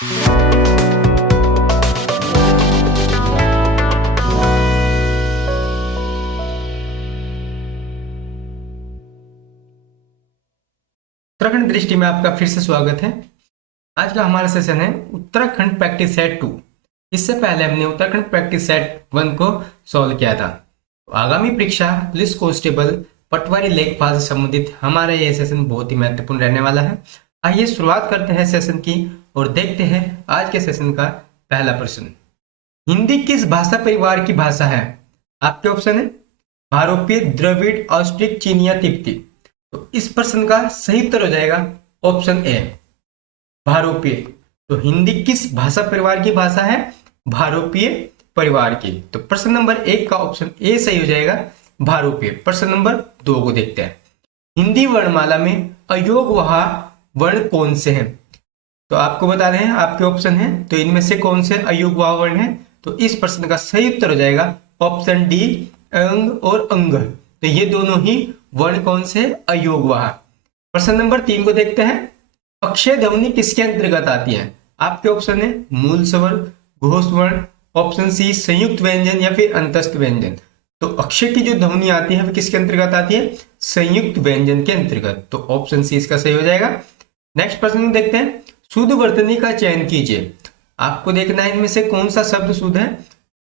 उत्तराखंड दृष्टि में आपका फिर से स्वागत है। आज का हमारा सेशन है उत्तराखंड प्रैक्टिस सेट 2। इससे पहले हमने उत्तराखंड प्रैक्टिस सेट 1 को सॉल्व किया था। तो आगामी परीक्षा पुलिस कांस्टेबल पटवारी लेखपाल से संबंधित हमारा यह सेशन बहुत ही महत्वपूर्ण रहने वाला है। आइए शुरुआत करते हैं सेशन की और देखते हैं आज के सेशन का पहला प्रश्न। हिंदी किस भाषा परिवार की भाषा है? आपके ऑप्शन है भारोपीय, द्रविड़, ऑस्ट्रिक, चीनी या तिब्बती। तो इस प्रश्न का सही उत्तर हो जाएगा ऑप्शन ए, भारोपीय। तो हिंदी किस भाषा परिवार की भाषा है? भारोपीय परिवार की। तो प्रश्न नंबर 1 का ऑप्शन ए सही हो जाएगा, भारोपीय। प्रश्न नंबर 2 को देखते हैं। हिंदी वर्णमाला में अयोगवाह वर्ण कौन से हैं? तो आपको बता दें आपके ऑप्शन है, तो इनमें से कौन से अयोगवाह वर्ण है? तो इस प्रश्न का सही उत्तर हो जाएगा ऑप्शन डी, अंग और अंग। तो ये दोनों ही वर्ण कौन से? अयोगवाह। प्रश्न नंबर 3 को देखते हैं। अक्षय ध्वनि किसके अंतर्गत आती है? आपके ऑप्शन है मूल स्वर, घोष वर्ण, ऑप्शन सी संयुक्त व्यंजन या फिर अंतस्थ व्यंजन। तो अक्षय की जो ध्वनि आती है वो किसके अंतर्गत आती है? संयुक्त व्यंजन के अंतर्गत। तो ऑप्शन सी इसका सही हो जाएगा। नेक्स्ट प्रश्न देखते हैं। शुद्ध वर्तनी का चयन कीजिए। आपको देखना है इनमें से कौन सा शब्द शुद्ध है।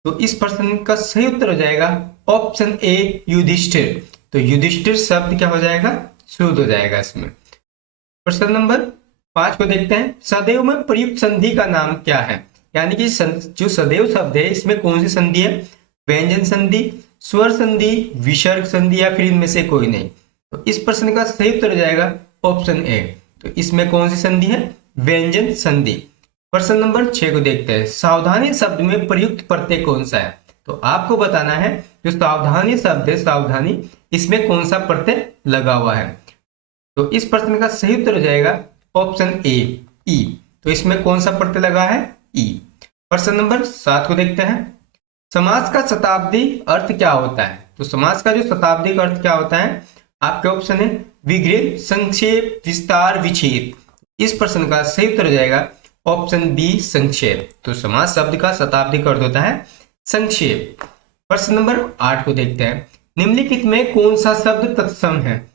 तो इस प्रश्न का सही उत्तर हो जाएगा ऑप्शन ए, युधिष्ठिर। तो युधिष्ठिर शब्द क्या हो जाएगा? शुद्ध हो जाएगा इसमें। प्रश्न नंबर 5 को देखते हैं। सदैव में प्रयुक्त संधि का नाम क्या है? यानी कि जो सदैव शब्द है इसमें कौन सी संधि है? व्यंजन संधि, स्वर संधि, विसर्ग संधि या फिर इनमें से कोई नहीं। तो इस प्रश्न का सही उत्तर हो जाएगा ऑप्शन ए। तो इसमें कौन सी संधि है? व्यंजन संधि। प्रश्न नंबर 6 को देखते हैं। सावधानी शब्द में प्रयुक्त प्रत्यय कौन सा है? तो आपको बताना है जो सावधानी शब्द है, सावधानी, इसमें कौन सा प्रत्यय लगा हुआ है। तो इस प्रश्न का सही उत्तर हो जाएगा ऑप्शन ए, ई। तो इसमें कौन सा प्रत्यय लगा है? ई। प्रश्न नंबर 7 को देखते हैं। समास का शताब्दी अर्थ क्या होता है? तो समास का जो शताब्दी अर्थ क्या होता है? आपके ऑप्शन है विग्रह, संक्षेप, विस्तार, विच्छेद। इस प्रश्न का सही उत्तर हो जाएगा ऑप्शन बी, संक्षेप। तो समास शब्द का शताब्दी अर्थ होता है संक्षेप। प्रश्न नंबर 8 को देखते हैं। निम्नलिखित में कौन सा शब्द तत्सम है?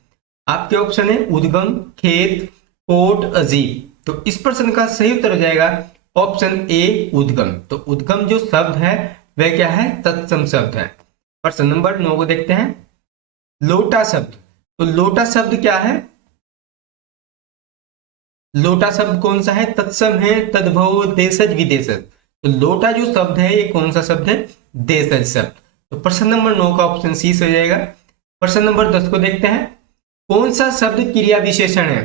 आपके ऑप्शन है उद्गम, खेत, कोट, अजीब। तो इस प्रश्न का सही उत्तर हो जाएगा ऑप्शन ए, उद्गम। तो उद्गम जो शब्द है वह क्या है? तत्सम शब्द है। प्रश्न नंबर 9 को देखते हैं। लोटा शब्द। तो लोटा शब्द क्या है? लोटा शब्द कौन सा है? तत्सम है, तद्भव, देशज, विदेशज। तो लोटा जो शब्द है ये कौन सा शब्द है? देशज शब्द। तो प्रश्न नंबर 9 का ऑप्शन सी हो जाएगा। प्रश्न नंबर 10 को देखते हैं। कौन सा शब्द क्रिया विशेषण है?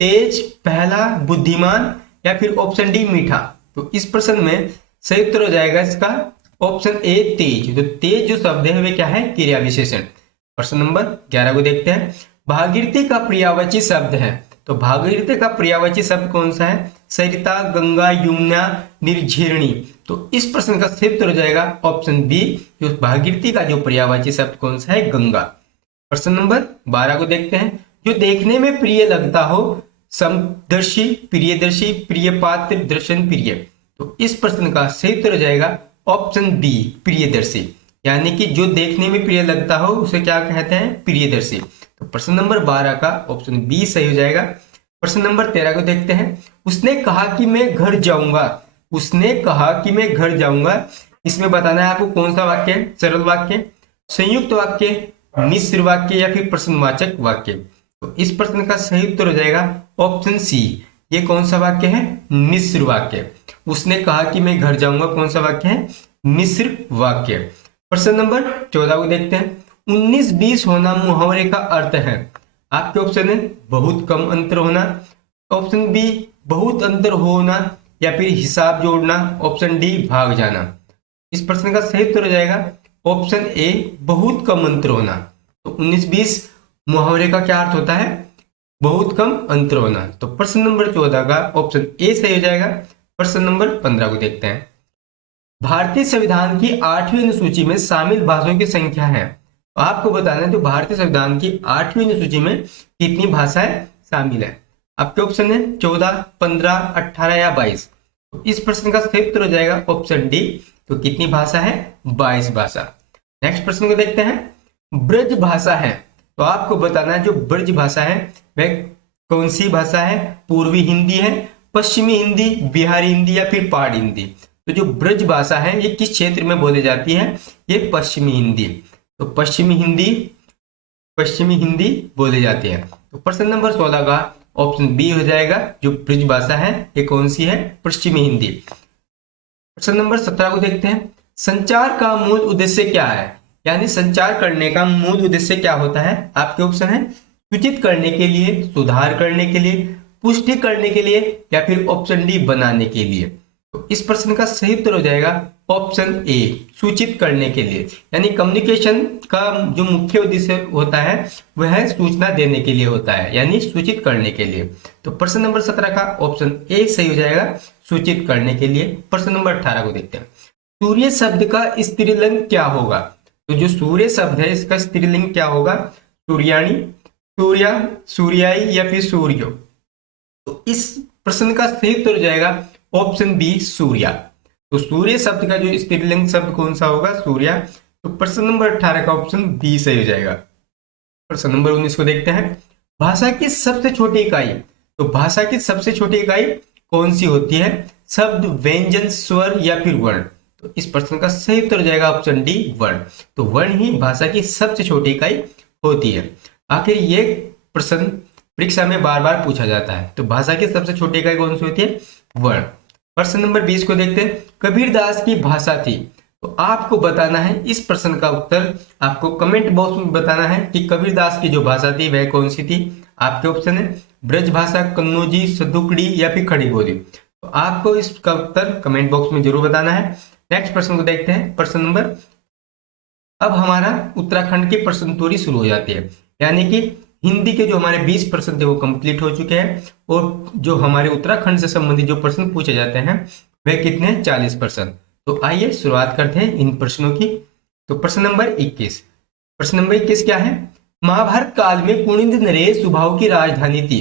तेज, पहला, बुद्धिमान या फिर ऑप्शन डी, मीठा। तो इस प्रश्न में सही उत्तर हो जाएगा इसका ऑप्शन ए, तेज। तो तेज जो शब्द है वे क्या है? क्रिया विशेषण। प्रश्न नंबर 11 को देखते हैं। भागीरथी का पर्यायवाची शब्द है। तो भागीरथी का पर्यायवाची शब्द कौन सा है? सरिता, गंगा, यमुना, निर्झरिणी। तो इस प्रश्न का सही उत्तर हो जाएगा ऑप्शन बी, जो भागीरथी का जो पर्यायवाची शब्द कौन सा है? गंगा। प्रश्न नंबर 12 को देखते हैं। जो देखने में प्रिय लगता हो, समदर्शी, प्रियदर्शी, प्रिय पात्र, दर्शन प्रिय। तो इस प्रश्न का सही उत्तर हो जाएगा ऑप्शन बी, प्रियदर्शी। यानी कि जो देखने में प्रिय लगता हो उसे क्या कहते हैं? प्रियदर्शी। तो प्रश्न नंबर 12 का ऑप्शन बी सही हो जाएगा। प्रश्न नंबर 13 को देखते हैं। उसने कहा कि मैं घर जाऊंगा। उसने कहा कि मैं घर जाऊंगा। इसमें बताना है आपको कौन सा वाक्य? सरल वाक्य, संयुक्त वाक्य, मिश्र वाक्य या फिर प्रश्नवाचक वाक्य। तो इस प्रश्न का सही उत्तर हो जाएगा ऑप्शन सी। ये कौन सा वाक्य है? मिश्र वाक्य। उसने कहा कि मैं घर जाऊंगा कौन सा वाक्य है? मिश्र वाक्य। प्रश्न नंबर 14 को देखते हैं। 19-20 होना मुहावरे का अर्थ है। आपके ऑप्शन है बहुत कम अंतर होना, ऑप्शन बी बहुत अंतर होना या फिर हिसाब जोड़ना, ऑप्शन डी भाग जाना। इस प्रश्न का सही उत्तर हो जाएगा ऑप्शन ए, बहुत कम अंतर होना। तो 19-20 मुहावरे का क्या अर्थ होता है? बहुत कम अंतर होना। तो प्रश्न नंबर 14 का ऑप्शन ए सही हो जाएगा। प्रश्न नंबर 15 को देखते हैं। भारतीय संविधान की 8वीं अनुसूची में शामिल भाषाओं की संख्या है। तो आपको बताना है तो भारतीय संविधान की 8वीं अनुसूची में कितनी भाषाएं शामिल है। आपके ऑप्शन है 14, 15, 18 या 22। तो इस प्रश्न का सही उत्तर हो जाएगा ऑप्शन डी। तो कितनी भाषा है? 22 भाषा। नेक्स्ट प्रश्न को देखते हैं। ब्रज भाषा है, तो आपको बताना है जो ब्रज भाषा है वह कौन सी भाषा है? पूर्वी हिंदी है, पश्चिमी हिंदी, बिहारी हिंदी या फिर पहाड़ी हिंदी? तो जो ब्रज भाषा है ये किस क्षेत्र में बोली जाती है? ये पश्चिमी हिंदी। तो पश्चिमी हिंदी बोली जाती है। तो प्रश्न नंबर 16 का ऑप्शन बी हो जाएगा। जो ब्रज भाषा है ये कौन सी है? पश्चिमी हिंदी। प्रश्न नंबर 17 को देखते हैं। संचार का मूल उद्देश्य क्या है? यानी संचार करने का मूल उद्देश्य क्या होता है? आपके ऑप्शन है सूचित करने के लिए, सुधार करने के लिए, पुष्टि करने के लिए या फिर ऑप्शन डी बनाने के लिए? तो इस प्रश्न का सही उत्तर हो जाएगा ऑप्शन ए, सूचित करने के लिए। यानी कम्युनिकेशन का जो मुख्य उद्देश्य होता है वह सूचना देने के लिए होता है, यानी सूचित करने के लिए। तो प्रश्न नंबर 17 का ऑप्शन ए सही हो जाएगा, सूचित करने के लिए। प्रश्न नंबर 18 को देखते हैं। सूर्य शब्द का स्त्रीलिंग क्या होगा? तो जो सूर्य शब्द है इसका स्त्रीलिंग क्या होगा? सूर्याणी, सूर्या, सूर्याई या फिर सूर्यो? तो इस प्रश्न का सही उत्तर हो जाएगा ऑप्शन बी, सूर्या। तो सूर्य शब्द का जो स्त्रीलिंग शब्द कौन सा होगा? सूर्या। तो प्रश्न नंबर 18 का ऑप्शन बी सही हो जाएगा। प्रश्न नंबर 19 को देखते हैं। भाषा की सबसे छोटी इकाई, तो भाषा की सबसे छोटी इकाई कौन सी होती है? शब्द, व्यंजन, स्वर या फिर वर्ण? तो इस प्रश्न का सही उत्तर हो जाएगा ऑप्शन डी, वर्ण। तो वर्ण ही भाषा की सबसे छोटी इकाई होती है। आखिर ये प्रश्न परीक्षा में बार बार पूछा जाता है। तो भाषा की सबसे छोटी इकाई कौन सी होती है? वर्ण। प्रश्न नंबर 20 को देखते हैं। कबीरदास की भाषा थी, तो आपको बताना है इस प्रश्न का उत्तर। आपको कमेंट बॉक्स में बताना है कि कबीरदास की जो भाषा थी वह कौन सी थी। आपके ऑप्शन है ब्रज भाषा, कन्नौजी, सदुकड़ी या फिर खड़ी बोली? तो आपको इसका उत्तर कमेंट बॉक्स में जरूर बताना है। नेक्स्ट प्रश्न को देखते हैं। प्रश्न नंबर, अब हमारा उत्तराखंड की प्रश्न तोड़ी शुरू हो जाती है। यानी कि हिंदी के जो हमारे 20 प्रश्न थे वो कंप्लीट हो चुके हैं और जो हमारे उत्तराखंड से संबंधित जो प्रश्न पूछे जाते हैं वह कितने हैं? 40 प्रश्न। तो आइए शुरुआत करते हैं इन प्रश्नों की। तो प्रश्न नंबर 21। प्रश्न नंबर 21 क्या है? महाभारत काल में कुणिद नरेश सुबाहु की राजधानी थी।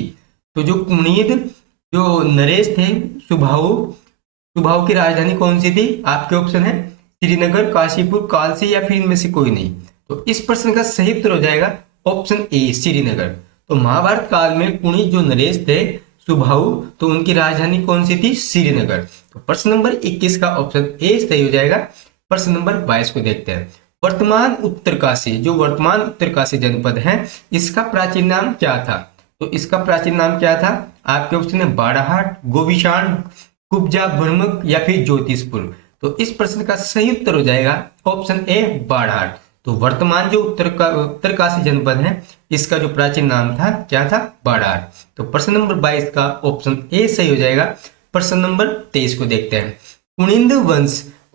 तो जो कुणिद जो नरेश थे सुबाहु की राजधानी कौन सी थी? आपके ऑप्शन है श्रीनगर, काशीपुर, कालसी या फिर इनमें से कोई नहीं? तो इस प्रश्न का सही उत्तर हो जाएगा ऑप्शन ए, श्रीनगर। तो महाभारत काल में कुणिद जो नरेश थे सुबाहु, तो उनकी राजधानी कौन सी थी? श्रीनगर। तो प्रश्न नंबर 21 का ऑप्शन ए सही हो जाएगा। प्रश्न नंबर 22 को देखते हैं। वर्तमान उत्तरकाशी, जो वर्तमान उत्तरकाशी जनपद है इसका प्राचीन नाम क्या था? तो इसका प्राचीन नाम क्या था? आपके ऑप्शन है बाड़ाहाट, गोविशाण, कुब्जा, बर्मक या फिर ज्योतिषपुर? तो इस प्रश्न का सही उत्तर हो जाएगा ऑप्शन ए, बाड़ाहाट। तो वर्तमान जो उत्तरकाशी जनपद है इसका जो प्राचीन नाम था क्या था? बाड़ाहाट। तो प्रश्न नंबर 22 का ऑप्शन ए सही हो जाएगा। प्रश्न नंबर 23 को देखते हैं।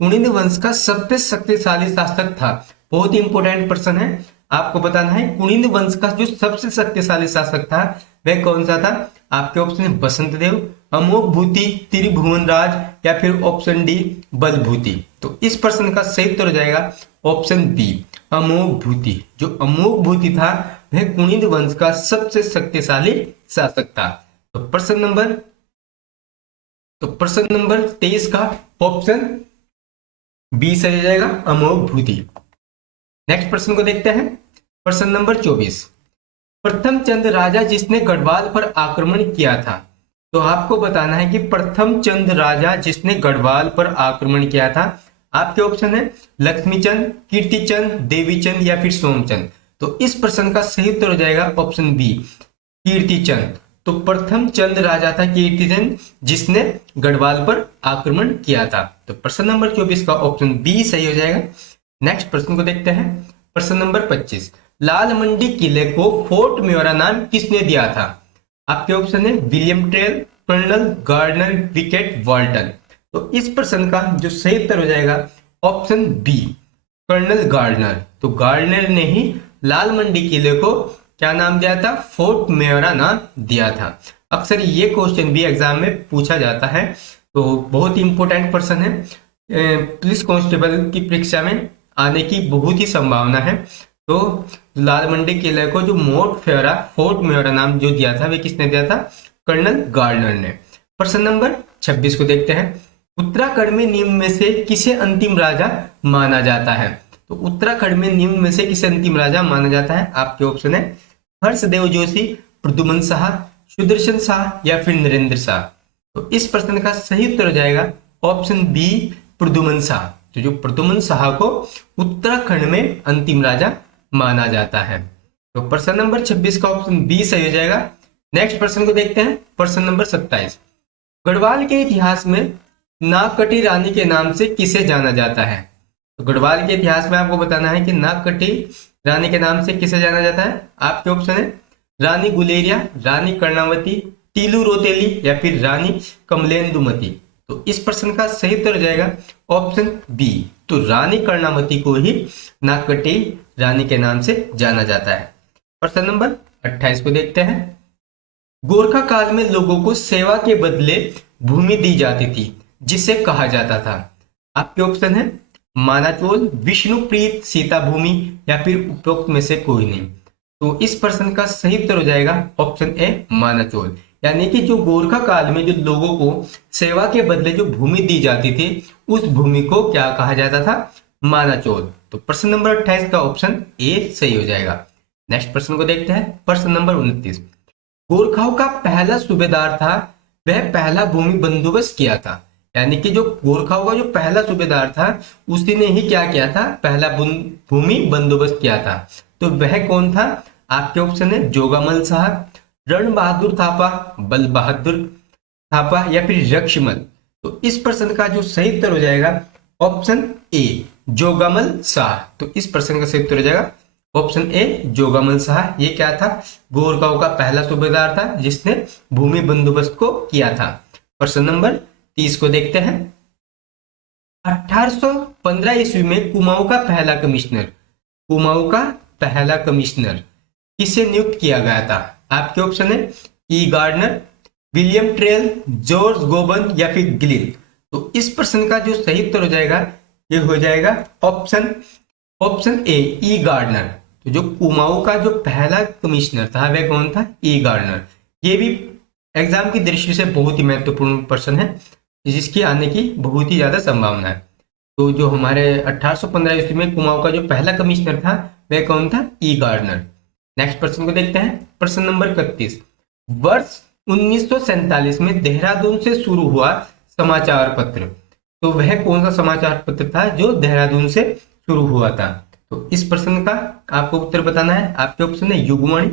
कुणिद वंश का सबसे शक्तिशाली शासक था। बहुत ही इंपॉर्टेंट प्रश्न है, आपको बताना है कुणिद वंश का जो सबसे शक्तिशाली शासक था वह कौन सा था? आपके ऑप्शन है बसंत देव, अमोघ भूति, त्रिभुवन राज या फिर ऑप्शन डी, बलभूति? तो इस प्रश्न का सही उत्तर हो जाएगा ऑप्शन बी, अमोघ भूति। जो अमोघ भूति था वह कुणिद वंश का सबसे शक्तिशाली शासक था। तो प्रश्न नंबर 23 का ऑप्शन बी सही हो जाएगा, अमोघ भूति। नेक्स्ट प्रश्न को देखते हैं। प्रश्न नंबर 24। प्रथम चंद राजा जिसने गढ़वाल पर आक्रमण किया था। तो आपको बताना है कि प्रथम चंद राजा जिसने गढ़वाल पर आक्रमण किया था। आपके ऑप्शन है लक्ष्मीचंद, कीर्तिचंद, देवीचंद या फिर सोमचंद? तो इस प्रश्न का सही उत्तर हो जाएगा ऑप्शन बी, कीर्तिचंद। तो प्रथम चंद राजा था कीर्तिचंद जिसने गढ़वाल पर आक्रमण किया था। तो प्रश्न नंबर 24 का ऑप्शन बी सही हो जाएगा। नेक्स्ट प्रश्न को देखते हैं। प्रश्न नंबर 25। लाल मंडी किले को फोर्ट म्योरा नाम किसने दिया था? आपके ऑप्शन है William Tell, Colonel Gardner, Wicket, Walton? तो इस प्रश्न का जो सही उत्तर हो जाएगा ऑप्शन बी, कर्नल गार्डनर। तो गार्डनर ने ही लाल मंडी किले को क्या नाम दिया था? फोर्ट म्योरा नाम दिया था। अक्सर ये क्वेश्चन भी एग्जाम में पूछा जाता है, तो बहुत ही इंपॉर्टेंट प्रश्न है। पुलिस कांस्टेबल की परीक्षा में आने की बहुत ही संभावना है। तो लाल मंडी किले को जो फोर्ट म्योरा नाम जो दिया था वे किसने दिया था? कर्नल गार्डनर ने। प्रश्न नंबर 26 को देखते हैं। उत्तराखंड में निम्न में से किसे अंतिम राजा माना जाता है? तो उत्तराखंड में निम्न में से किसे अंतिम राजा माना जाता है? आपके ऑप्शन है हर्षदेव जोशी, प्रद्युमन शाह, सुदर्शन शाह या फिर नरेंद्र शाह। तो इस प्रश्न का सही उत्तर हो जाएगा ऑप्शन बी, प्रद्युमन शाह। तो जो प्रद्युमन शाह को उत्तराखंड में अंतिम राजा माना जाता है। तो प्रश्न नंबर 26 का ऑप्शन बी सही हो जाएगा। नेक्स्ट प्रश्न को देखते हैं, प्रश्न नंबर 27। गढ़वाल के इतिहास में नागकटी रानी के नाम से किसे जाना जाता है? तो गढ़वाल के इतिहास में आपको बताना है कि नागकटी रानी के नाम से किसे जाना जाता है। आपके ऑप्शन है रानी गुलेरिया, रानी कर्णावती, टीलू रोतेली या फिर रानी कमलेंदुमती। तो इस प्रश्न का सही उत्तर हो जाएगा ऑप्शन बी। तो रानी कर्णावती को ही नागकटी रानी के नाम से जाना जाता है। प्रश्न नंबर 28 को देखते हैं। गोरखा काल में लोगों को सेवा के बदले भूमि दी जाती थी, जिसे कहा जाता था। आपके ऑप्शन है मानाचोल, विष्णुप्रीत, सीता भूमि या फिर उपरोक्त में से कोई नहीं। तो इस प्रश्न का सही उत्तर हो जाएगा ऑप्शन ए, मानाचोल। यानी कि जो गोरखा काल में जो लोगों को सेवा के बदले जो भूमि दी जाती थी, उस भूमि को क्या कहा जाता था? मानाचोल। तो प्रश्न नंबर 28 का ऑप्शन ए सही हो जाएगा। नेक्स्ट प्रश्न को देखते हैं, प्रश्न नंबर 29। गोरखाओं का पहला सूबेदार था, वह पहला भूमि बंदोबस्त किया था। यानी कि जो गोरखाओं का जो पहला सूबेदार था, उसी ने ही क्या किया था? पहला भूमि बंदोबस्त किया था। तो वह कौन था? आपके ऑप्शन है जोगामल शाह, रण बहादुर थापा, बल बहादुर थापा या फिर रक्षमल। तो इस प्रश्न का जो सही उत्तर हो जाएगा ऑप्शन ए, जोगामल शाह। तो इस प्रश्न का सही उत्तर हो जाएगा ऑप्शन ए, जोगामल शाह। ये क्या था? गोरखाओं का पहला सूबेदार था, जिसने भूमि बंदोबस्त को किया था। प्रश्न नंबर 30 को देखते हैं। 1815 ईस्वी में कुमाऊं का पहला कमिश्नर, कुमाऊं का पहला कमिश्नर किसे नियुक्त किया गया था? आपके ऑप्शन है ई गार्डनर, विलियम ट्रेल, जॉर्ज गोबन या फिर गिलिन। तो इस प्रश्न का जो सही उत्तर हो जाएगा ये हो जाएगा ऑप्शन ए, ई गार्डनर। तो जो कुमाऊं का जो पहला कमिश्नर था वह कौन था? ई गार्डनर। ये भी एग्जाम की दृष्टि से बहुत ही महत्वपूर्ण प्रश्न है, जिसकी आने की बहुत ही ज्यादा संभावना है। तो जो हमारे 1815 ईस्वी में कुमाऊं का जो पहला कमिश्नर था वह कौन था? ई गार्डनर। नेक्स्ट प्रश्न को देखते हैं, प्रश्न नंबर 31। वर्ष 1947 में देहरादून से शुरू हुआ समाचार पत्र, तो वह कौन सा समाचार पत्र था जो देहरादून से शुरू हुआ था? तो इस प्रश्न का आपको उत्तर बताना है। आपके ऑप्शन है युगवाणी,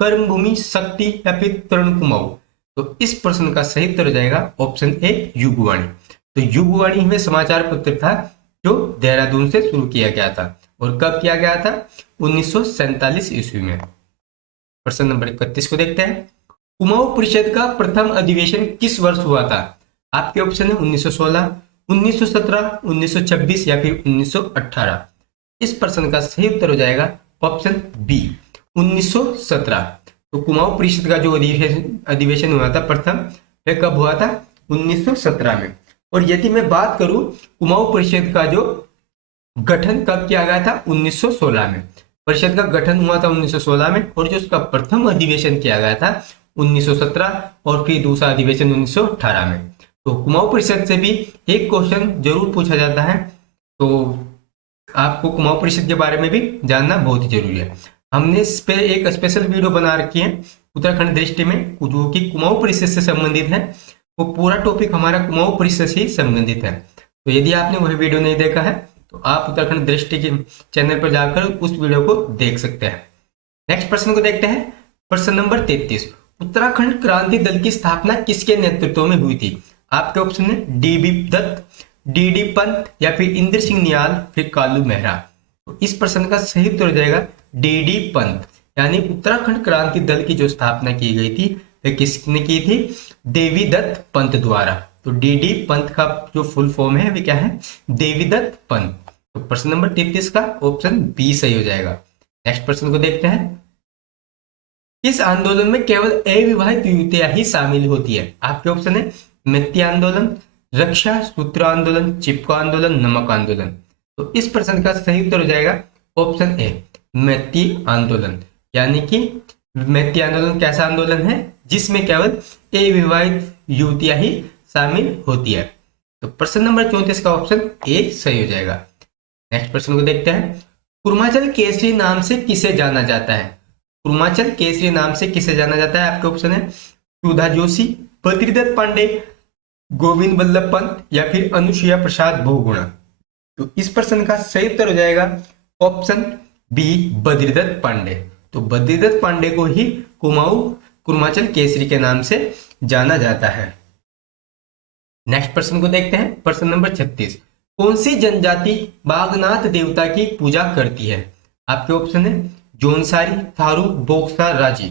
कर्मभूमि, शक्ति या फिर तरुण कुमाऊं। तो इस प्रश्न का सही उत्तर हो जाएगा ऑप्शन ए, युगवाणी। तो युगवाणी में समाचार पत्र था जो देहरादून से शुरू किया गया था। और कब किया गया था? 1947 ईस्वी में। प्रश्न नंबर 31 को देखते हैं। कुमाऊं परिषद का प्रथम अधिवेशन किस वर्ष हुआ था? आपके ऑप्शन है 1916, 1917, 1926 या फिर 1918। इस प्रश्न का सही उत्तर हो जाएगा ऑप्शन बी, 1917। तो कुमाऊं परिषद का जो अधिवेशन हुआ था प्रथम, वह कब हुआ था? 1917 में। और यदि मैं बात करूं कुमाऊं परिषद का जो गठन कब किया गया था? 1916 में। परिषद का गठन हुआ था 1916 में, और जो उसका प्रथम अधिवेशन किया गया था 1917, और फिर दूसरा अधिवेशन 1918 में। तो कुमाऊं परिषद से भी एक क्वेश्चन जरूर पूछा जाता है, तो आपको कुमाऊं परिषद के बारे में भी जानना बहुत ही जरूरी है। हमने इस पे एक स्पेशल वीडियो बना रखी है उत्तराखंड दृष्टि में, जो कि कुमाऊं परिषद से संबंधित है। वो पूरा टॉपिक हमारा कुमाऊं परिषद से ही संबंधित है। तो यदि आपने वह वीडियो नहीं देखा है तो आप उत्तराखंड दृष्टि के चैनल पर जाकर उस वीडियो को देख सकते हैं। नेक्स्ट प्रश्न को देखते हैं, प्रश्न नंबर 33। उत्तराखंड क्रांति दल की स्थापना किसके नेतृत्व में हुई थी? आपके ऑप्शन है डीबी दत्त, डीडी पंत या फिर इंद्र सिंह नियाल, फिर कालू मेहरा। तो इस प्रश्न का सही उत्तर हो जाएगा डीडी पंत। यानी उत्तराखंड क्रांति दल की जो स्थापना की गई थी वह किसने की थी? देवी दत्त पंत द्वारा। तो डीडी पंत का जो फुल फॉर्म है वे क्या है? देवी दत्त पंत। तो प्रश्न नंबर 33 का ऑप्शन बी सही हो जाएगा। नेक्स्ट प्रश्न को देखते हैं। इस आंदोलन में केवल अविवाहित युवतियां ही शामिल होती है? आपके ऑप्शन है मैती आंदोलन, रक्षा सूत्र आंदोलन, चिपको आंदोलन, नमक आंदोलन। तो इस प्रश्न का सही उत्तर हो जाएगा ऑप्शन ए, मैती आंदोलन। यानी कि मैती आंदोलन कैसा आंदोलन है जिसमें केवल अविवाहित युवतियां ही शामिल होती है। तो प्रश्न नंबर 34 का ऑप्शन ए सही हो जाएगा। नेक्स्ट प्रश्न को देखते हैं। कुर्माचल केसरी नाम से किसे जाना जाता है? कुर्माचल केसरी नाम से किसे जाना जाता है? आपके ऑप्शन है सुधा जोशी, बद्रीदत्त पांडे, गोविंद वल्लभ पंत या फिर अनुसुईया प्रसाद बहुगुणा। तो इस प्रश्न का सही उत्तर हो जाएगा ऑप्शन बी, बद्रीदत्त पांडे। तो बद्रीदत्त पांडे को ही कुमाऊं कुर्माचल केसरी के नाम से जाना जाता है। नेक्स्ट प्रश्न को देखते हैं। प्रश्न नंबर 36। कौन सी जनजाति बागनाथ देवता की पूजा करती है? आपके ऑप्शन है जोनसारी, थारू, बोक्सा, राजी।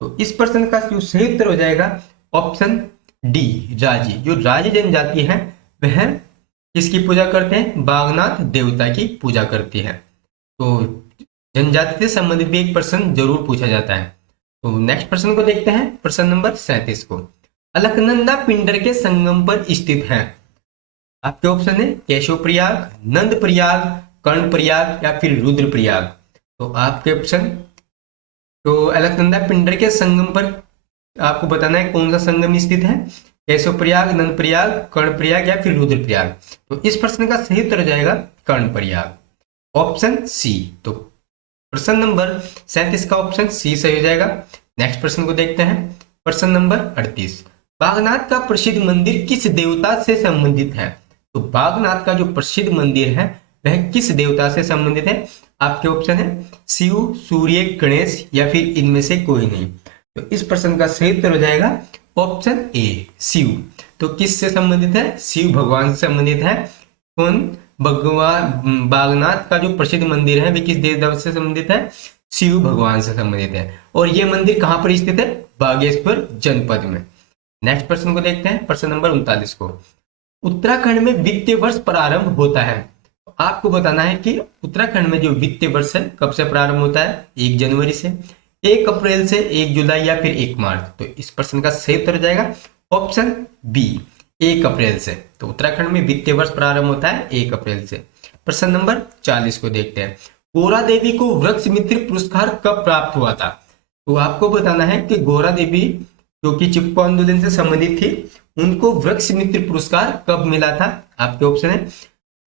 तो इस प्रश्न का जो सही उत्तर हो जाएगा ऑप्शन डी, राजी। जो राजी जनजाति है वह किसकी पूजा करते हैं? बागनाथ देवता की पूजा करती है। तो जनजाति से संबंधित भी एक प्रश्न जरूर पूछा जाता है। तो नेक्स्ट प्रश्न को देखते हैं। प्रश्न नंबर 37 को। अलकनंदा पिंडर के संगम पर स्थित है। आपके ऑप्शन है केशव प्रयाग, नंद प्रयाग, कर्ण प्रयाग या फिर रुद्र प्रयाग। तो आपके ऑप्शन, तो अलकनंदा पिंडर के संगम पर आपको बताना है कौन सा संगम स्थित है, केशव प्रयाग, नंद प्रयाग, कर्ण प्रयाग या फिर रुद्र प्रयाग। तो इस प्रश्न का सही उत्तर हो जाएगा कर्ण प्रयाग, ऑप्शन सी। तो प्रश्न नंबर 37 का ऑप्शन सी सही हो जाएगा। नेक्स्ट प्रश्न को देखते हैं। प्रश्न नंबर 38। बागनाथ का प्रसिद्ध मंदिर किस देवता से संबंधित है? तो बागनाथ का जो प्रसिद्ध मंदिर है वह किस देवता से संबंधित है? आपके ऑप्शन है शिव, सूर्य, गणेश या फिर इनमें से कोई नहीं। तो इस प्रश्न का सही उत्तर हो जाएगा ऑप्शन ए, शिव। तो किस से संबंधित है? शिव भगवान से संबंधित है। कौन? भगवान बागनाथ का जो प्रसिद्ध मंदिर है वे किस देवता से संबंधित है? शिव भगवान से संबंधित है। और यह मंदिर कहां पर स्थित है? बागेश्वर जनपद में। नेक्स्ट प्रश्न को देखते हैं। प्रश्न नंबर 39 को। उत्तराखंड में वित्तीय वर्ष प्रारंभ होता है। तो आपको बताना है कि उत्तराखंड में जो वित्तीय वर्ष है कब से प्रारंभ होता है? 1 जनवरी से, 1 अप्रैल से, 1 जुलाई या फिर 1 मार्च। तो इस प्रश्न का सही उत्तर हो जाएगा ऑप्शन बी, 1 अप्रैल से। तो उत्तराखंड में वित्तीय वर्ष प्रारंभ होता है 1 अप्रैल से। प्रश्न नंबर 40 को देखते हैं। गौरा देवी को वृक्ष मित्र पुरस्कार कब प्राप्त हुआ था? तो आपको बताना है कि गौरा देवी जो कि चिपको आंदोलन से संबंधित थी, उनको वृक्ष मित्र पुरस्कार कब मिला था? आपके ऑप्शन है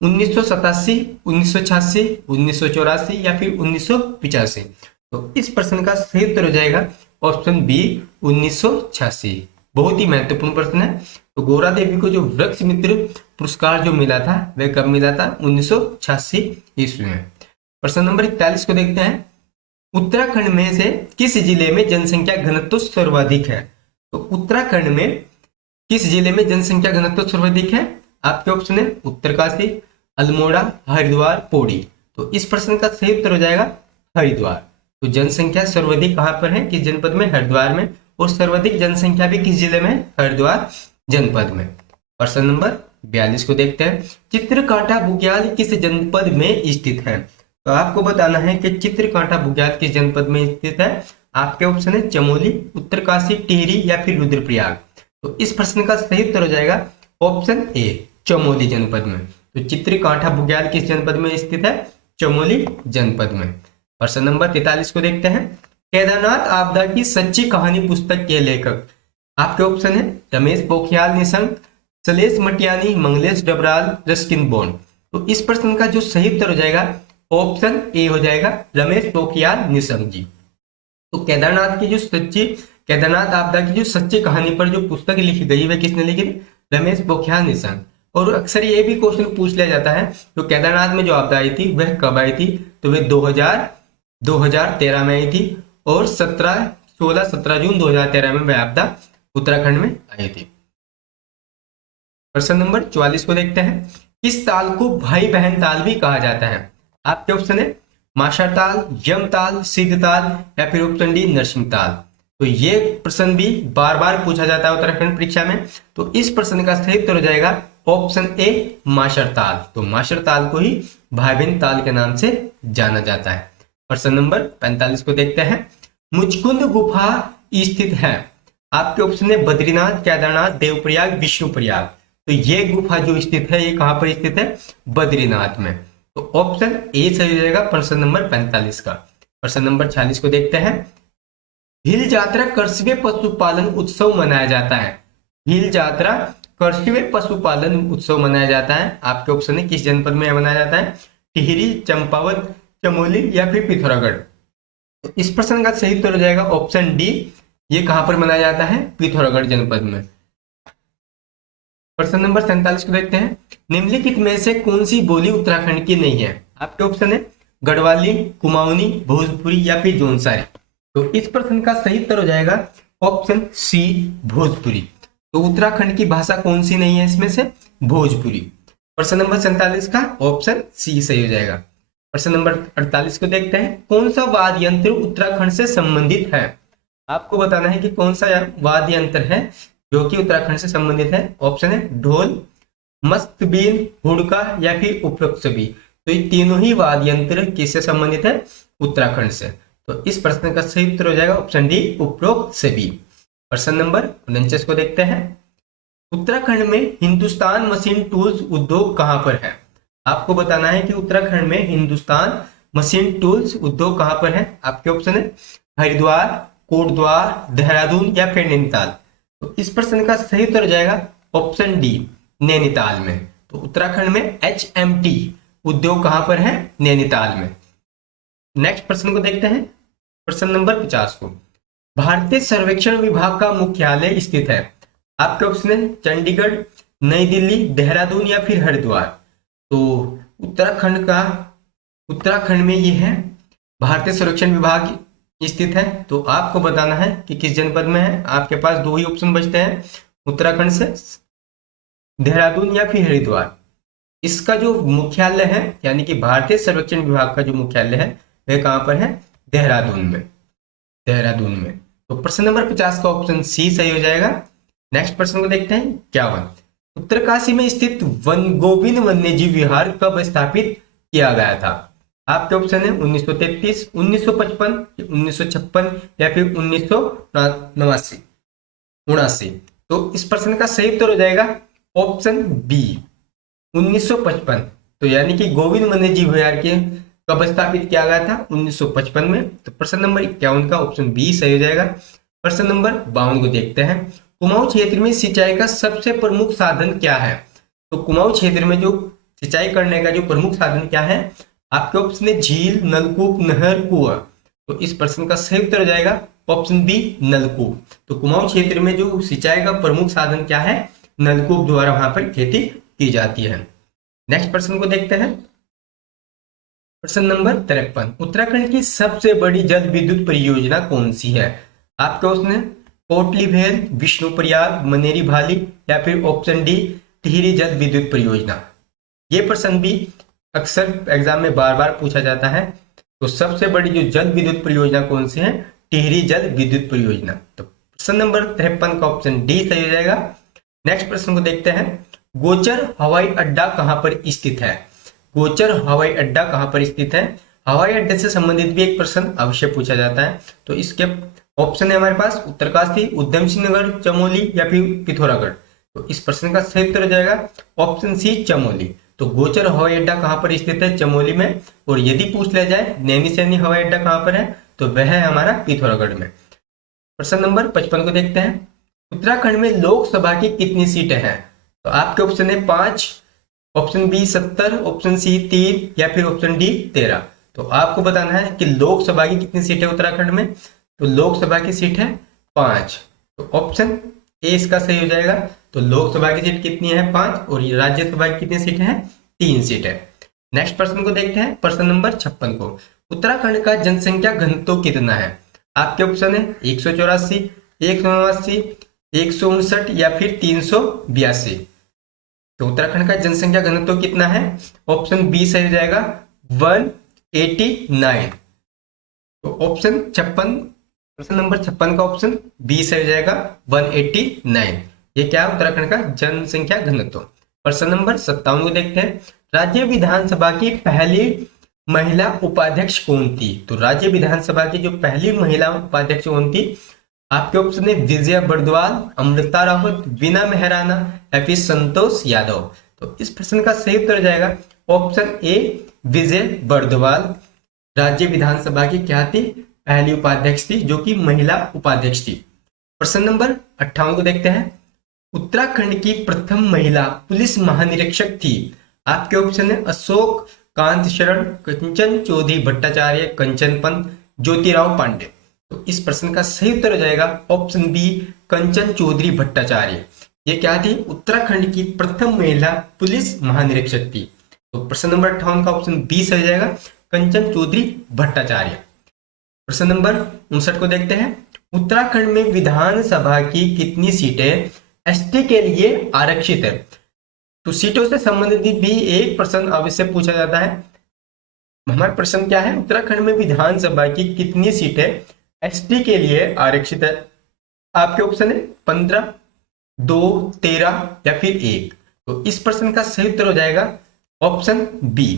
1987, 1986, 1984 या फिर 1985। तो इस प्रश्न का सही उत्तर हो जाएगा ऑप्शन बी, 1986। बहुत ही महत्वपूर्ण प्रश्न है। तो गौरा देवी को जो वृक्ष मित्र पुरस्कार जो मिला था वह कब मिला था? 1986 ईस्वी में। प्रश्न नंबर 41 को देखते हैं। उत्तराखंड में से किस जिले में जनसंख्या घनत्व सर्वाधिक है? तो उत्तराखंड में किस जिले में जनसंख्या घनत्व सर्वाधिक है? आपके ऑप्शन है उत्तरकाशी, अल्मोड़ा, हरिद्वार, पौड़ी। तो इस प्रश्न का सही उत्तर हो जाएगा हरिद्वार। तो जनसंख्या सर्वाधिक कहां पर है? किस जनपद में? हरिद्वार में। और सर्वाधिक जनसंख्या भी किस जिले में? हरिद्वार जनपद में। प्रश्न नंबर 42 को देखते हैं। चित्रकांटा बुग्याल किस जनपद में स्थित है? तो आपको बताना है कि चित्रकांटा बुग्याल किस जनपद में स्थित है। आपके ऑप्शन है चमोली, उत्तरकाशी, टिहरी या फिर रुद्रप्रयाग। तो इस प्रश्न का सही उत्तर हो जाएगा ऑप्शन ए, चमोली जनपद में। तो चित्रकांटा बुग्याल किस जनपद में स्थित है? चमोली जनपद में। प्रश्न नंबर 43 को देखते हैं। केदारनाथ आपदा की सच्ची कहानी पुस्तक के लेखक। आपके ऑप्शन है रमेश पोखरियाल निशंक, सलेश मटियानी, मंगलेश डबराल, रस्किन बॉन्ड। तो इस प्रश्न का जो सही उत्तर हो जाएगा ऑप्शन ए हो जाएगा, रमेश पोखरियाल निशंक जी। तो केदारनाथ आपदा की जो सच्ची कहानी पर जो पुस्तक लिखी गई वह किसने लिखी थी? रमेश पोखरियाल निशंक। और अक्सर ये भी क्वेश्चन पूछ लिया जाता है तो केदारनाथ में जो आपदा आई थी वह कब आई थी? तो वह 2013 में आई थी। और 16-17 जून 2013 में वह आपदा उत्तराखंड में आई थी। प्रश्न नंबर 44 को देखते हैं। किस ताल को भाई बहन ताल भी कहा जाता है? आपके ऑप्शन है माशर ताल, यम ताल, सिद्ध ताल या फिर ऑप्शन डी नरसिंह ताल। तो ये प्रश्न भी बार बार पूछा जाता है उत्तराखंड परीक्षा में। तो इस प्रश्न का सही उत्तर हो जाएगा ऑप्शन ए, माशर ताल। तो माशर ताल को ही भाई बहन ताल के नाम से जाना जाता है। प्रश्न नंबर 45 को देखते हैं। मुचकुंद गुफा स्थित है। आपके ऑप्शन है बद्रीनाथ, केदारनाथ, देवप्रयाग, विष्णुप्रयाग। तो ये गुफा जो स्थित है ये कहां पर स्थित है? बद्रीनाथ में। तो ऑप्शन ए सही हो जाएगा प्रश्न नंबर 45 का। प्रश्न नंबर 46 को देखते हैं। भील जात्रा कस्बे पशुपालन उत्सव मनाया जाता है। भील जात्रा 31वां पशुपालन उत्सव मनाया जाता है? आपके ऑप्शन है किस जनपद में मनाया जाता है? टिहरी, चंपावत, चमोली या फिर पिथौरागढ़। तो इस प्रश्न का सही उत्तर हो जाएगा ऑप्शन डी। ये कहां पर मनाया जाता है? पिथौरागढ़ जनपद में। प्रश्न नंबर 47 को देखते हैं। निम्नलिखित में से कौन सी बोली उत्तराखंड की नहीं है? आपके ऑप्शन है गढ़वाली, कुमाऊनी, भोजपुरी या फिर जौनसारी। तो इस प्रश्न का सही उत्तर हो जाएगा ऑप्शन सी, भोजपुरी। तो उत्तराखंड की भाषा कौन सी नहीं है इसमें से? भोजपुरी। प्रश्न नंबर 47 का ऑप्शन सी सही हो जाएगा। प्रश्न नंबर 48 को देखते हैं। कौन सा वाद्य यंत्र उत्तराखंड से संबंधित है? आपको बताना है कि कौन सा वाद्य यंत्र है जो कि उत्तराखंड से संबंधित है। ऑप्शन है ढोल, मस्तबीन, हुड़का या फिर उपरोक्त सभी। तो ये तीनों ही वाद्य यंत्र किससे संबंधित है? उत्तराखंड से। तो इस प्रश्न का सही उत्तर हो जाएगा ऑप्शन डी, उपरोक्त सभी। प्रश्न नंबर 49 को देखते हैं। उत्तराखंड में हिंदुस्तान मशीन टूल्स उद्योग कहां पर है? आपको बताना है कि उत्तराखंड में हिंदुस्तान मशीन टूल्स उद्योग कहां पर है। आपके ऑप्शन है हरिद्वार, कोटद्वार, देहरादून या फिर नैनीताल। तो इस प्रश्न का सही उत्तर हो जाएगा ऑप्शन डी, नैनीताल में। तो उत्तराखंड में HMT उद्योग कहां पर है? नैनीताल में। नेक्स्ट प्रश्न को देखते हैं, प्रश्न नंबर 50 को। भारतीय सर्वेक्षण विभाग का मुख्यालय स्थित है? आपके ऑप्शन है चंडीगढ़, नई दिल्ली, देहरादून या फिर हरिद्वार। तो उत्तराखंड में ये है भारतीय सर्वेक्षण विभाग स्थित है। तो आपको बताना है कि किस जनपद में है। आपके पास दो ही ऑप्शन बचते हैं उत्तराखंड से, देहरादून या फिर हरिद्वार। इसका जो मुख्यालय है यानी कि भारतीय सर्वेक्षण विभाग का जो मुख्यालय है वह कहां पर है? देहरादून में। देहरादून में। तो प्रश्न नंबर 50 का ऑप्शन सी सही हो जाएगा। नेक्स्ट प्रश्न को देखते हैं 51। उत्तरकाशी में स्थित वन गोविंद वन्यजीव विहार कब स्थापित किया गया था? आपके ऑप्शन है 1933, 1955, 1956 या फिर 1979। तो इस प्रश्न का सही उत्तर हो जाएगा ऑप्शन बी, 1955। तो यानी कि गोविंद वन्यजीव विहार के कब स्थापित किया गया था? 1955 में। तो प्रश्न नंबर 51 का ऑप्शन बी सही हो जाएगा। प्रश्न नंबर 52 को देखते हैं। कुमाऊं क्षेत्र में सिंचाई का सबसे प्रमुख साधन क्या है? तो कुमाऊं क्षेत्र में जो सिंचाई करने का जो प्रमुख साधन क्या है? आपके ऑप्शन है झील, नलकूप, नहर, कुआं। तो इस प्रश्न का सही उत्तर हो जाएगा ऑप्शन बी, नलकूप। तो कुमाऊं क्षेत्र में जो सिंचाई का प्रमुख साधन क्या है? नलकूप द्वारा वहां पर खेती की जाती है। नेक्स्ट प्रश्न को देखते हैं, प्रश्न नंबर 53। उत्तराखंड की सबसे बड़ी जल विद्युत परियोजना कौन सी है? आपके ऑप्शन है कोटली भेल, विष्णुप्रयाग, मनेरी भाली या फिर ऑप्शन डी, टिहरी जल विद्युत परियोजना। ये प्रश्न भी अक्सर एग्जाम में बार बार पूछा जाता है। तो सबसे बड़ी जो जल विद्युत परियोजना कौन सी है? टिहरी जल विद्युत परियोजना। तो प्रश्न नंबर 53 का ऑप्शन डी सही हो जाएगा। नेक्स्ट प्रश्न को देखते हैं। गोचर हवाई अड्डा कहां पर स्थित है? गोचर हवाई अड्डा कहां पर स्थित है? हवाई अड्डे से संबंधित भी एक प्रश्न अवश्य पूछा जाता है। तो इसके ऑप्शन है हमारे पास उत्तरकाशी, उधम सिंह नगर, चमोली या फिर पिथौरागढ़। तो इस प्रश्न का सही उत्तर हो जाएगा ऑप्शन सी, चमोली। तो गोचर हवाई अड्डा कहां पर स्थित है? चमोली में। और यदि पूछ लिया जाए नैनी हवाई अड्डा कहां पर है, तो वह है हमारा पिथौरागढ़ में। प्रश्न नंबर 55 को देखते हैं। उत्तराखंड में लोकसभा की कितनी सीटें हैं? तो आपके ऑप्शन है 5, ऑप्शन बी 70, ऑप्शन सी 3 या फिर ऑप्शन डी 13। तो आपको बताना है कि लोकसभा की कितनी सीट है उत्तराखंड में। तो लोकसभा की सीट है 5। तो ऑप्शन ए इसका सही हो जाएगा। तो लोकसभा की सीट कितनी है? 5। और राज्यसभा की कितनी सीट है? 3 सीट है। नेक्स्ट प्रश्न को देखते हैं, प्रश्न नंबर 56 को। उत्तराखंड का जनसंख्या घनत्व कितना है? आपके ऑप्शन है 184, 189, 159 या फिर 382। तो उत्तराखंड का जनसंख्या घनत्व कितना है? ऑप्शन बी सही हो जाएगा 189। तो ऑप्शन 56, प्रश्न नंबर 56 का ऑप्शन बी सही हो जाएगा 189। ये क्या है? उत्तराखंड का जनसंख्या घनत्व। प्रश्न नंबर 57 को देखते हैं। राज्य विधानसभा की पहली महिला उपाध्यक्ष कौन थी? तो राज्य विधानसभा की जो पहली महिला उपाध्यक्ष कौन थी? आपके ऑप्शन है विजया बर्दवाल, अमृता रावत, वीना मेहराना या फिर संतोष यादव। तो इस प्रश्न का सही उत्तर जाएगा ऑप्शन ए, विजय बर्दवाल। राज्य विधानसभा की क्या थी? पहली उपाध्यक्ष थी, जो कि महिला उपाध्यक्ष थी। प्रश्न नंबर 58 को देखते हैं। उत्तराखंड की प्रथम महिला पुलिस महानिरीक्षक थी? आपके ऑप्शन है अशोक कांत शरण, कंचन चौधरी भट्टाचार्य, कंचन पंत, ज्योतिराव पांडे। तो इस प्रश्न का सही उत्तर हो जाएगा ऑप्शन बी, कंचन चौधरी भट्टाचार्य। ये क्या थी? उत्तराखंड की प्रथम महिला पुलिस महानिरीक्षक थी। तो प्रश्न नंबर 58 का ऑप्शन बी सही हो जाएगा, कंचन चौधरी भट्टाचार्य। प्रश्न नंबर 59 को देखते हैं। उत्तराखंड में विधानसभा की कितनी सीटें एसटी के लिए आरक्षित है? तो सीटों से संबंधित भी एक प्रश्न अवश्य पूछा जाता है। हमारा प्रश्न क्या है? उत्तराखंड में विधानसभा की कितनी सीटें एसटी के लिए आरक्षित है? आपके ऑप्शन है 15, 2, 13 या फिर 1। तो इस प्रश्न का सही उत्तर हो जाएगा ऑप्शन बी।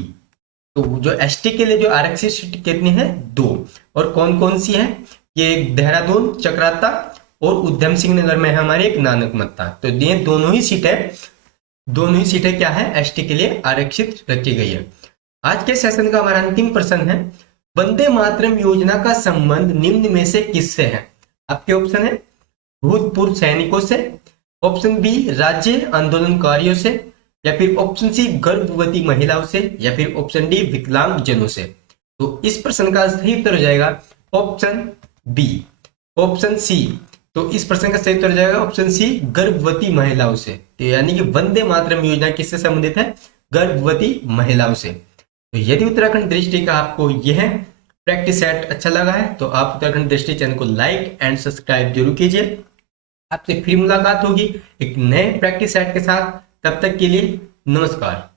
तो जो एसटी के लिए जो आरक्षित सीट कितनी है? 2। और कौन कौन सी है? ये देहरादून, चक्राता और उधम सिंह नगर में हमारे एक नानक मत्ता। तो ये दोनों ही सीटें क्या है? एसटी के लिए आरक्षित रखी गई है। आज के सेशन का हमारा अंतिम प्रश्न है, वंदे मातरम योजना का संबंध निम्न में से किससे है? आपके ऑप्शन है भूतपूर्व सैनिकों से, ऑप्शन बी राज्य आंदोलनकारियों से, या फिर ऑप्शन सी गर्भवती महिलाओं से, या फिर ऑप्शन डी विकलांग जनों से। तो इस प्रश्न का सही उत्तर हो जाएगा ऑप्शन बी, ऑप्शन सी। तो इस प्रश्न का सही उत्तर हो जाएगा ऑप्शन सी, गर्भवती महिलाओं से। तो यानी कि वंदे मातरम योजना किससे संबंधित है? गर्भवती महिलाओं से। तो यदि उत्तराखंड दृष्टि का आपको यह प्रैक्टिस सेट अच्छा लगा है तो आप उत्तराखंड दृष्टि चैनल को लाइक एंड सब्सक्राइब जरूर कीजिए। आपसे फिर मुलाकात होगी एक नए प्रैक्टिस सेट के साथ। तब तक के लिए नमस्कार।